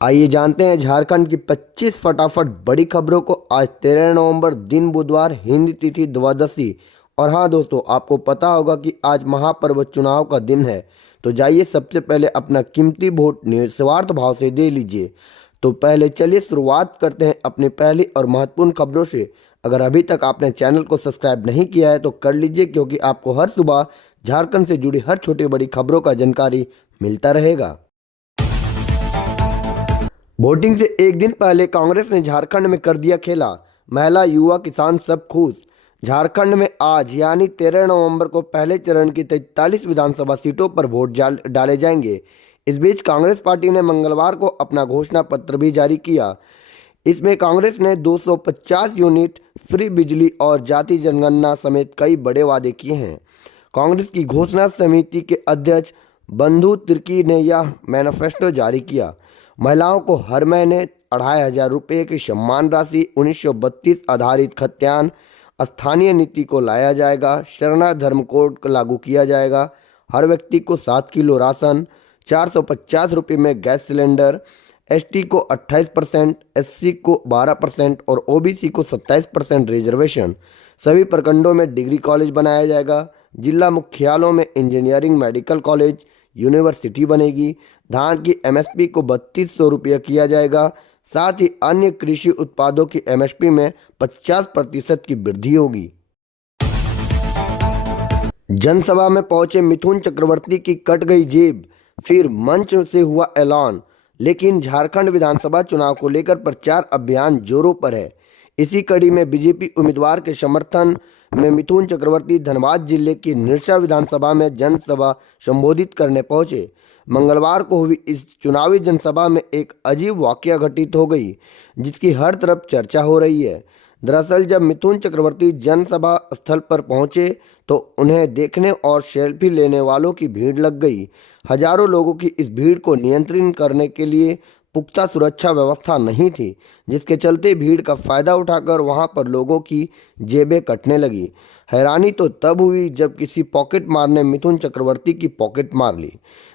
आइए जानते हैं झारखंड की 25 फटाफट बड़ी खबरों को। आज 13 नवंबर दिन बुधवार, हिंदी तिथि द्वादशी। और हाँ दोस्तों, आपको पता होगा कि आज महापर्व चुनाव का दिन है। तो जाइए सबसे पहले अपना कीमती वोट निस्वार्थ भाव से दे लीजिए। तो पहले चलिए शुरुआत करते हैं अपनी पहली और महत्वपूर्ण खबरों से। अगर अभी तक आपने चैनल को सब्सक्राइब नहीं किया है तो कर लीजिए, क्योंकि आपको हर सुबह झारखंड से जुड़ी हर छोटी बड़ी खबरों का जानकारी मिलता रहेगा। वोटिंग से एक दिन पहले कांग्रेस ने झारखंड में कर दिया खेला। महिला, युवा, किसान सब खुश। झारखंड में आज यानी 13 नवंबर को पहले चरण की 43 विधानसभा सीटों पर वोट डाले जाएंगे। इस बीच कांग्रेस पार्टी ने मंगलवार को अपना घोषणा पत्र भी जारी किया। इसमें कांग्रेस ने 250 यूनिट फ्री बिजली और जाति जनगणना समेत कई बड़े वादे किए हैं। कांग्रेस की घोषणा समिति के अध्यक्ष बंधु तिर्की ने यह मैनिफेस्टो जारी किया। महिलाओं को हर महीने 2500 रुपये की सम्मान राशि, 1932 आधारित खतियान, स्थानीय नीति को लाया जाएगा, शरणा धर्म कोड को लागू किया जाएगा, हर व्यक्ति को 7 किलो राशन, 450 रुपये में गैस सिलेंडर, एसटी को 28%, एससी को 12% और ओबीसी को 27% रिजर्वेशन। सभी प्रखंडों में डिग्री कॉलेज बनाया जाएगा। जिला मुख्यालयों में इंजीनियरिंग, मेडिकल कॉलेज, यूनिवर्सिटी बनेगी। धान की एमएसपी को 3200 रुपये किया जाएगा। साथ ही अन्य कृषि उत्पादों की एमएसपी में 50% की वृद्धि होगी। जनसभा में पहुंचे मिथुन चक्रवर्ती की कट गई जेब, फिर मंच से हुआ ऐलान। लेकिन झारखंड विधानसभा चुनाव को लेकर प्रचार अभियान जोरों पर है। इसी कड़ी में बीजेपी उम्मीदवार के समर्थन में मिथुन चक्रवर्ती धनबाद जिले की निरसा विधानसभा में जनसभा संबोधित करने पहुंचे। मंगलवार को हुई इस चुनावी जनसभा में एक अजीब वाकया घटित हो गई, जिसकी हर तरफ चर्चा हो रही है। दरअसल जब मिथुन चक्रवर्ती जनसभा स्थल पर पहुंचे तो उन्हें देखने और सेल्फी लेने वालों की भीड़ लग गई। हजारों लोगों की इस भीड़ को नियंत्रित करने के लिए पुख्ता सुरक्षा व्यवस्था नहीं थी, जिसके चलते भीड़ का फायदा उठाकर वहां पर लोगों की जेबें कटने लगी। हैरानी तो तब हुई जब किसी पॉकेट मार ने मिथुन चक्रवर्ती की पॉकेट मार ली।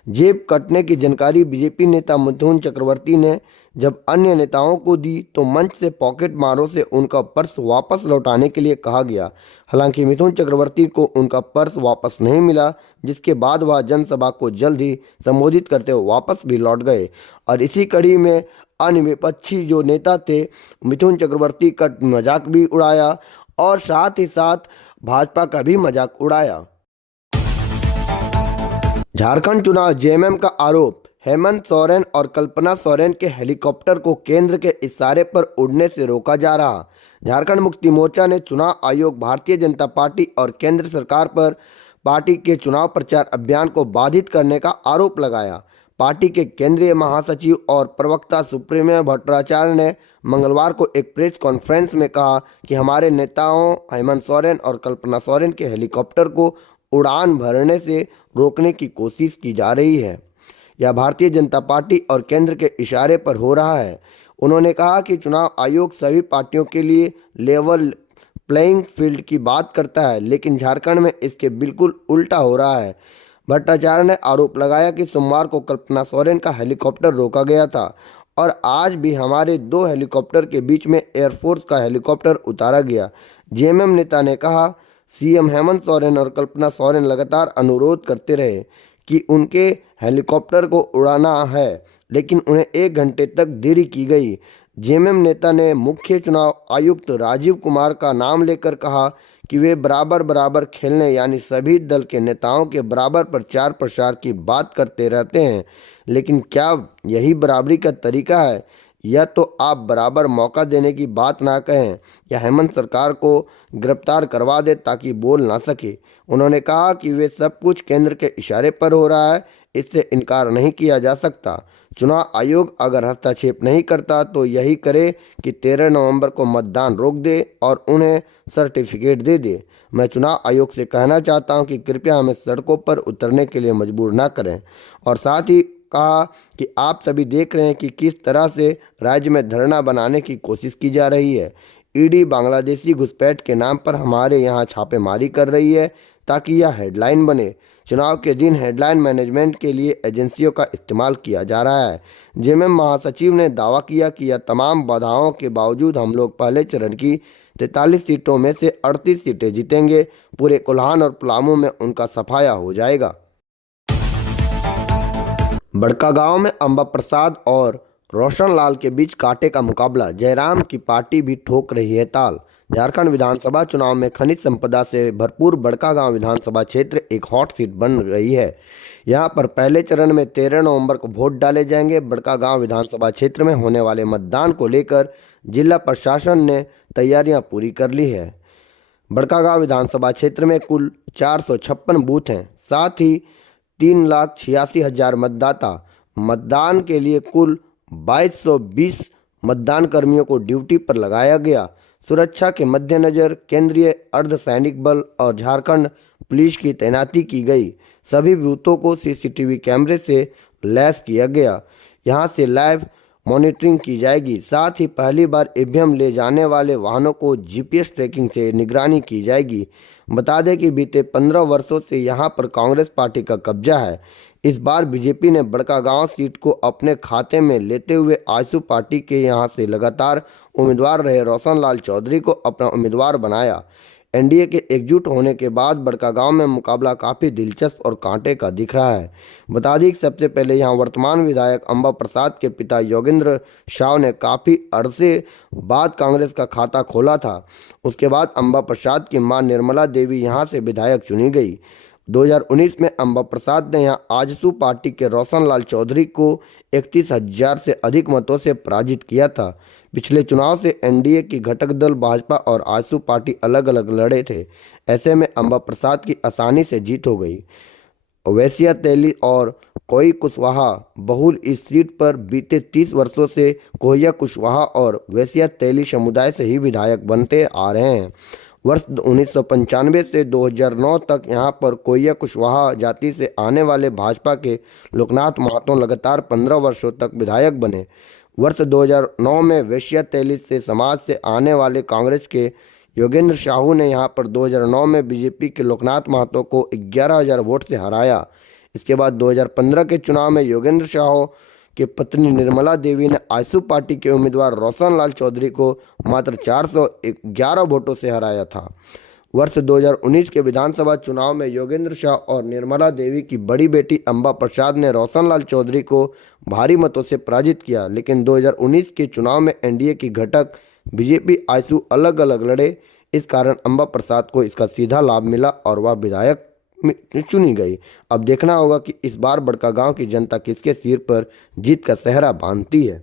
जेब कटने की जानकारी बीजेपी नेता मिथुन चक्रवर्ती ने जब अन्य नेताओं को दी तो मंच से पॉकेट मारों से उनका पर्स वापस लौटाने के लिए कहा गया। हालांकि मिथुन चक्रवर्ती को उनका पर्स वापस नहीं मिला, जिसके बाद वह जनसभा को जल्द ही संबोधित करते हुए वापस भी लौट गए। और इसी कड़ी में अन्य विपक्षी जो नेता थे, मिथुन चक्रवर्ती का मजाक भी उड़ाया और साथ ही साथ भाजपा का भी मजाक उड़ाया। झारखंड चुनाव जेएमएम का आरोप। हेमंत सोरेन और कल्पना सोरेन के हेलीकॉप्टर को केंद्र के इशारे पर उड़ने से रोका जा रहा। झारखंड मुक्ति मोर्चा ने चुनाव आयोग, भारतीय जनता पार्टी और केंद्र सरकार पर पार्टी के चुनाव प्रचार अभियान को बाधित करने का आरोप लगाया। पार्टी के केंद्रीय महासचिव और प्रवक्ता सुप्रीमो भट्टाचार्य ने मंगलवार को एक प्रेस कॉन्फ्रेंस में कहा कि हमारे नेताओं हेमंत सोरेन और कल्पना सोरेन के हेलीकॉप्टर को उड़ान भरने से रोकने की कोशिश की जा रही है। यह भारतीय जनता पार्टी और केंद्र के इशारे पर हो रहा है। उन्होंने कहा कि चुनाव आयोग सभी पार्टियों के लिए लेवल प्लेइंग फील्ड की बात करता है, लेकिन झारखंड में इसके बिल्कुल उल्टा हो रहा है। भट्टाचार्य ने आरोप लगाया कि सोमवार को कल्पना सोरेन का हेलीकॉप्टर रोका गया था और आज भी हमारे 2 हेलीकॉप्टर के बीच में एयरफोर्स का हेलीकॉप्टर उतारा गया। जेएमएम नेता ने कहा, सीएम हेमंत सोरेन और कल्पना सोरेन लगातार अनुरोध करते रहे कि उनके हेलीकॉप्टर को उड़ाना है, लेकिन उन्हें 1 घंटे तक देरी की गई। जेएमएम नेता ने मुख्य चुनाव आयुक्त राजीव कुमार का नाम लेकर कहा कि वे बराबर बराबर खेलने यानी सभी दल के नेताओं के बराबर प्रचार प्रसार की बात करते रहते हैं, लेकिन क्या यही बराबरी का तरीका है? या तो आप बराबर मौका देने की बात ना कहें या हेमंत सरकार को गिरफ्तार करवा दे ताकि बोल ना सके। उन्होंने कहा कि वे सब कुछ केंद्र के इशारे पर हो रहा है, इससे इनकार नहीं किया जा सकता। चुनाव आयोग अगर हस्तक्षेप नहीं करता तो यही करे कि 13 नवंबर को मतदान रोक दे और उन्हें सर्टिफिकेट दे दे। मैं चुनाव आयोग से कहना चाहता हूं कि कृपया हमें सड़कों पर उतरने के लिए मजबूर ना करें। और साथ ही कहा कि आप सभी देख रहे हैं कि किस तरह से राज्य में धरना बनाने की कोशिश की जा रही है। ईडी बांग्लादेशी घुसपैठ के नाम पर हमारे यहाँ छापेमारी कर रही है ताकि यह हेडलाइन बने। चुनाव के दिन हेडलाइन मैनेजमेंट के लिए एजेंसियों का इस्तेमाल किया जा रहा है। जेएमएम महासचिव ने दावा किया कि यह तमाम बाधाओं के बावजूद हम लोग पहले चरण की 43 सीटों में से 38 सीटें जीतेंगे। पूरे कोल्हान और पलामू में उनका सफाया हो जाएगा। बड़कागांव में अंबा प्रसाद और रोशन लाल के बीच कांटे का मुकाबला। जयराम की पार्टी भी ठोक रही है ताल। झारखंड विधानसभा चुनाव में खनिज संपदा से भरपूर बड़कागांव विधानसभा क्षेत्र एक हॉट सीट बन गई है। यहां पर पहले चरण में 13 नवंबर को वोट डाले जाएंगे। बड़कागांव विधानसभा क्षेत्र में होने वाले मतदान को लेकर जिला प्रशासन ने तैयारियां पूरी कर ली है। बड़कागांव विधानसभा क्षेत्र में कुल 456 बूथ हैं। साथ ही 3,86,000 मतदाता। मतदान के लिए कुल 2220 मतदान कर्मियों को ड्यूटी पर लगाया गया। सुरक्षा के मद्देनजर केंद्रीय अर्धसैनिक बल और झारखंड पुलिस की तैनाती की गई। सभी बूथों को सीसीटीवी कैमरे से लैस किया गया। यहां से लाइव मॉनिटरिंग की जाएगी। साथ ही पहली बार ईवीएम ले जाने वाले वाहनों को जीपीएस ट्रैकिंग से निगरानी की जाएगी। बता दें कि बीते 15 वर्षों से यहां पर कांग्रेस पार्टी का कब्जा है। इस बार बीजेपी ने बड़कागांव सीट को अपने खाते में लेते हुए आजसू पार्टी के यहां से लगातार उम्मीदवार रहे रोशन लाल चौधरी को अपना उम्मीदवार बनाया। एनडीए के एकजुट होने के बाद बड़कागांव में मुकाबला काफ़ी दिलचस्प और कांटे का दिख रहा है। बता दें कि सबसे पहले यहां वर्तमान विधायक अंबा प्रसाद के पिता योगेंद्र शाह ने काफ़ी अरसे बाद कांग्रेस का खाता खोला था। उसके बाद अंबा प्रसाद की मां निर्मला देवी यहां से विधायक चुनी गई। 2019 में अंबा प्रसाद ने यहां आजसू पार्टी के रोशन लाल चौधरी को 31,000 से अधिक मतों से पराजित किया था। पिछले चुनाव से एनडीए की घटक दल भाजपा और आजसू पार्टी अलग अलग लड़े थे। ऐसे में अंबा प्रसाद की आसानी से जीत हो गई। वैसिया तेली और कोई कुशवाहा बहुल इस सीट पर बीते 30 वर्षों से कोहिया कुशवाहा और वैसिया तेली समुदाय से ही विधायक बनते आ रहे हैं। वर्ष 1995 से 2009 तक यहां पर कोहिया कुशवाहा जाति से आने वाले भाजपा के लोकनाथ महतो लगातार 15 वर्षों तक विधायक बने। वर्ष 2009 में वैश्या तेली से समाज से आने वाले कांग्रेस के योगेंद्र शाहू ने यहां पर 2009 में बीजेपी के लोकनाथ महतो को 11,000 वोट से हराया। इसके बाद 2015 के चुनाव में योगेंद्र शाहू की पत्नी निर्मला देवी ने आजसू पार्टी के उम्मीदवार रोशन लाल चौधरी को मात्र 411 वोटों से हराया था। वर्ष 2019 के विधानसभा चुनाव में योगेंद्र शाह और निर्मला देवी की बड़ी बेटी अंबा प्रसाद ने रोशन लाल चौधरी को भारी मतों से पराजित किया। लेकिन 2019 के चुनाव में एनडीए की घटक बीजेपी आजसू अलग अलग लड़े। इस कारण अंबा प्रसाद को इसका सीधा लाभ मिला और वह विधायक चुनी गई। अब देखना होगा कि इस बार बड़कागांव की जनता किसके सिर पर जीत का सेहरा बांधती है।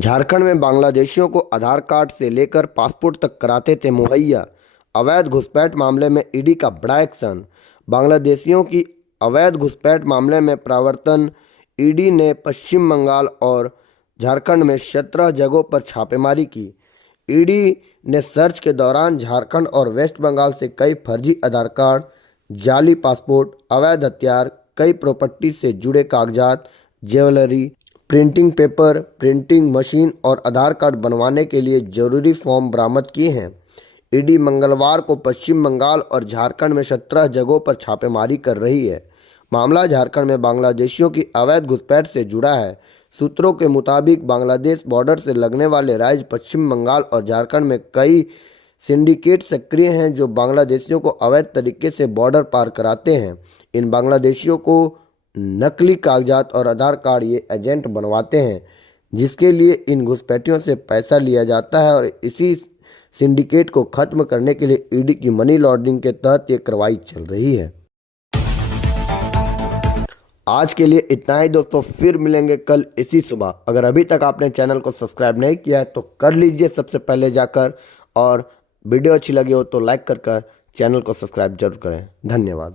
झारखंड में बांग्लादेशियों को आधार कार्ड से लेकर पासपोर्ट तक कराते थे मुहैया। अवैध घुसपैठ मामले में ईडी का बड़ा एक्शन। बांग्लादेशियों की अवैध घुसपैठ मामले में प्रवर्तन ईडी ने पश्चिम बंगाल और झारखंड में 17 जगहों पर छापेमारी की। ईडी ने सर्च के दौरान झारखंड और वेस्ट बंगाल से कई फर्जी आधार कार्ड, जाली पासपोर्ट, अवैध हथियार, कई प्रॉपर्टी से जुड़े कागजात, jewellery, printing paper, printing machine और आधार कार्ड बनवाने के लिए जरूरी फॉर्म बरामद किए हैं। ईडी मंगलवार को पश्चिम बंगाल और झारखंड में 17 जगहों पर छापेमारी कर रही है। मामला झारखंड में बांग्लादेशियों की अवैध घुसपैठ से जुड़ा है। सूत्रों के मुताबिक बांग्लादेश बॉर्डर से लगने वाले राज्य पश्चिम बंगाल और झारखंड में कई सिंडिकेट सक्रिय हैं जो बांग्लादेशियों को अवैध तरीके से बॉर्डर पार कराते हैं। इन बांग्लादेशियों को नकली कागजात और आधार कार्ड ये एजेंट बनवाते हैं, जिसके लिए इन घुसपैठियों से पैसा लिया जाता है और इसी सिंडिकेट को खत्म करने के लिए ईडी की मनी लॉन्ड्रिंग के तहत ये कार्रवाई चल रही है। आज के लिए इतना ही दोस्तों, फिर मिलेंगे कल इसी सुबह। अगर अभी तक आपने चैनल को सब्सक्राइब नहीं किया है तो कर लीजिए सबसे पहले जाकर, और वीडियो अच्छी लगी हो तो लाइक कर चैनल को सब्सक्राइब जरूर करें। धन्यवाद।